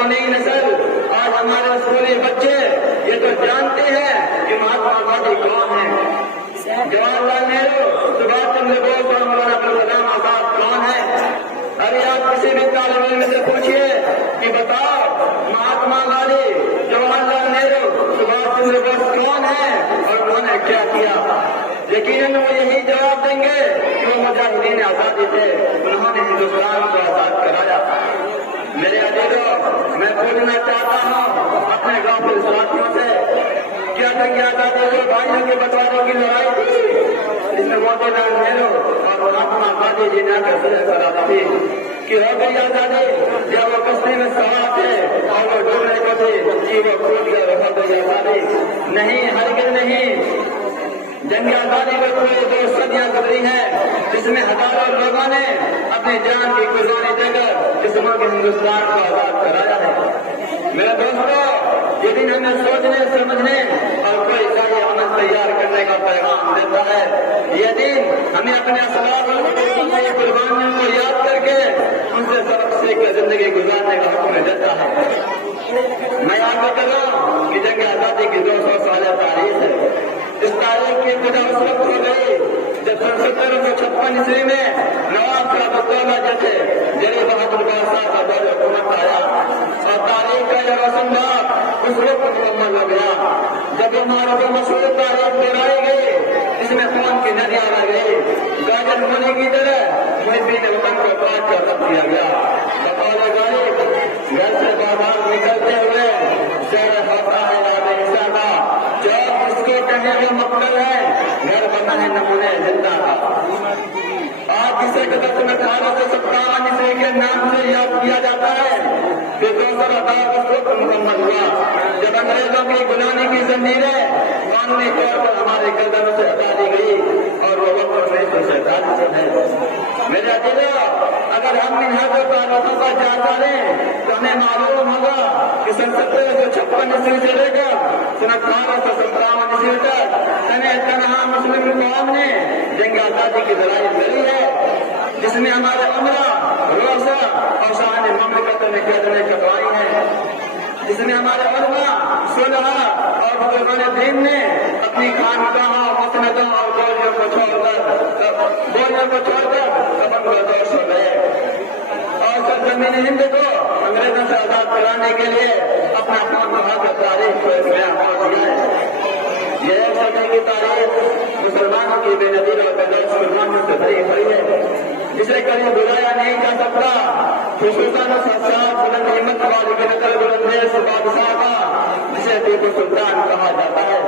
ہماری نئی نسل، آج ہمارے اسکولی بچے یہ تو جانتے ہیں کہ مہاتما گاندھی کون ہے، جواہر لال نہرو، سبھاش چندر بوس اور مولانا ابوالکلام آزاد کون ہے۔ ابھی آپ کسی بھی طالب علم سے پوچھیے کہ بتاؤ مہاتما گاندھی، جواہر لال نہرو، سبھاش چندر بوس کون ہے اور انہوں نے کیا کیا، یقیناً وہ یہی جواب دیں گے کہ وہ مجاہدین آزادی تھے، انہوں نے ہندوستان کو آزاد کرایا۔ میرے عزیزوں، میں پوچھنا چاہتا ہوں اپنے گاؤں کے ساتھیوں سے، کیا جنگ آزادی کے بھائیوں کے بٹواروں کی لڑائی تھی جس میں موتی لال نہرو اور مہاتما گاندھی جی نے فیصلہ کرا تھی کہ ہو گئی آزادی، جب وہ کشتی میں سوار تھے اور وہ ڈوبنے کو تھی جی وہ کود گئے، ہو گئی آزادی؟ نہیں، ہرگز نہیں۔ جنگ آزادی میں پورے 2 صدیاں گزری ہیں، جس میں ہزاروں لوگوں نے اپنی جان کی قربانی دے کر اس ملک ہندوستان کو آزاد کرایا ہے۔ میرے دوستوں، یہ دن ہمیں سوچنے، سمجھنے اور کوئی صحیح عمل تیار کرنے کا پیغام دیتا ہے۔ یہ دن ہمیں اپنے اسلاف اور قربانیوں کو یاد کر کے ان سے سبق سیکھ کر زندگی گزارنے کا حکم دیتا ہے۔ میں آپ کو کہہ رہا ہوں کہ جنگ آزادی کی 200 سالہ تاریخ ہے۔ اس تاریخ کی ابتدا اس وقت ہو گئی جب 1756 میں نواب صاحب الدولہ جیسے جلی بہادر بادشاہ کا دور حکومت آیا اور تاریخ کا یہ روشن باب اس وقت مکمل ہو گیا جب ہمارے مشہور تاریخ دہرائی گئی، اس میں خون کی ندیاں آ گئی، گاجر مونی کی طرح محبین وطن کو پاک کر رکھ دیا گیا۔ بطور غالب گھر سے باہر نکلتے ہوئے شہر ہوتا ہے یاد عیسیٰ کا، جو اس کی کہنے میں مقبل ہے، گھر بنا ہے نمونے زندہ کا۔ آج جسے قدرت میں 1857 کے نام سے یاد کیا جاتا ہے کہ 2018 اس وقت مکمل ہوا جب انگریزوں کی غلامی کی زنجیریں قانونی طور پر ہمارے گردنوں سے ہٹا دی گئی اور وہ وقت 1947 سے ہے۔ میرے عزیزوں، اگر ہم ان حقوں تعلقوں کا جائزہ لیں تو ہمیں معلوم ہوگا کہ 1756 سے لے کر 1857 تک ہمیں تنہا مسلم قوم نے جنگ آزادی کی لڑائی لڑی ہے، جس میں ہمارے عمرہ، روزہ اور شاہان مملکت نے قدمیں کٹوائی ہیں، جس میں ہمارے علماء، صلح اور بزرگان دین نے اپنی خانقاہوں، مسندوں اور گولیوں کو چھوڑ کر اپن بردوش ہو گئے اور سرزمین ہند کو انگریزوں سے آزاد کرانے کے لیے اپنا خون بہا کر تاریخ کو اس میں ہو دیا ہے۔ یہ 1 صدی کی تاریخ مسلمانوں کی بے نظیر اور بےلوث قربانیوں سے بھری ہوئی ہے، جسے کبھی بلایا نہیں جا سکتا۔ خصوصاً بلند ہمت والے کے نقل بلندیز بادشاہ کا، جسے ٹیپو سلطان کہا جاتا ہے،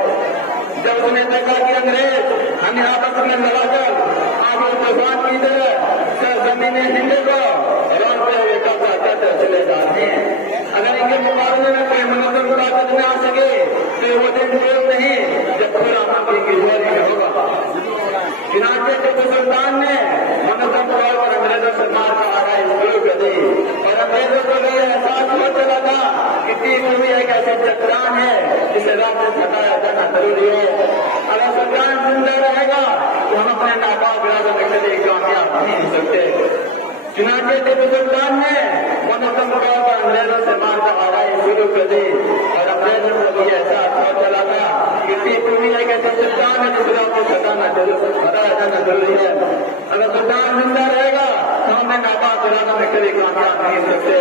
جب اس نے دیکھا کہ انگریز ہمیں آپس میں لڑا کر آب طوفان کی طرح سرزمین ہند کو روڑتے ہوئے قبضہ کرتے چلے جا رہے ہیں، اگر ان کے مقابلے میں کوئی منظم طاقت نہ آ سکے تو وہ دن دور نہیں جب پورا ملک کی جواری میں ہوگا۔ چنانچہ ٹیپو سلطان نے منظم طور پر انگریزوں سے مار کا آغاز شروع کر دی اور انگریزوں کو یہ احساس ہو چلا تھا کہ ٹیپو ایک ایسی چٹان ہے جسے رات سے ہٹایا جانا ضروری ہے۔ اگر سلطان زندہ رہے گا تو ہم اپنے ناکام ارادوں میں کبھی کامیاب نہیں ہو سکتے۔ چنانچہ ٹیپو سلطان نے منظم طور پر انگریزوں سے مار کا آغاز شروع کر دی اور انگریزوں کو یہ احساس ہو چلا تھا کہ ٹیپو ایک ایسی چٹان ہے جس رات سے ہٹایا جانا ضروری ہے۔ اگر سلطان زندہ رہے گا تو ہم اپنے ناکام ارادوں میں کبھی کامیاب نہیں ہو سکتے۔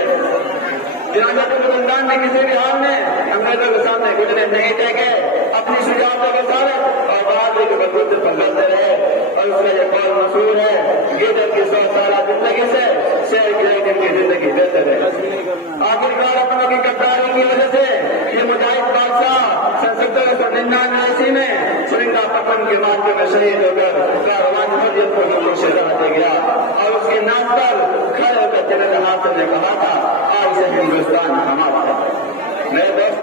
چنانچہ ٹیپو سلطان نے کسی بھی حال میں انگریزوں کے سامنے گزرے نہیں دے گئے، اپنی شجاعت و بصارت اور بہادری کے بلبوتے پر لڑتے رہے اور اس کا یہ قول مشہور ہے، گیدڑ کی 100 سالہ زندگی سے شیر کی 1 دن کی زندگی بہتر ہے۔ آخرکار اپنوں کی غداری کی وجہ سے یہ مجاہد بادشاہ 1799 میں سرنگا پٹن کے معرکے میں شہید ہو کر کاروان حریت کو ملک سے راہ دے گیا اور اس کے نام پر کھڑے ہو کر جنرل حاصل نے کہا تھا آج سے ہندوستان ہمارا ہے۔ میرے دوست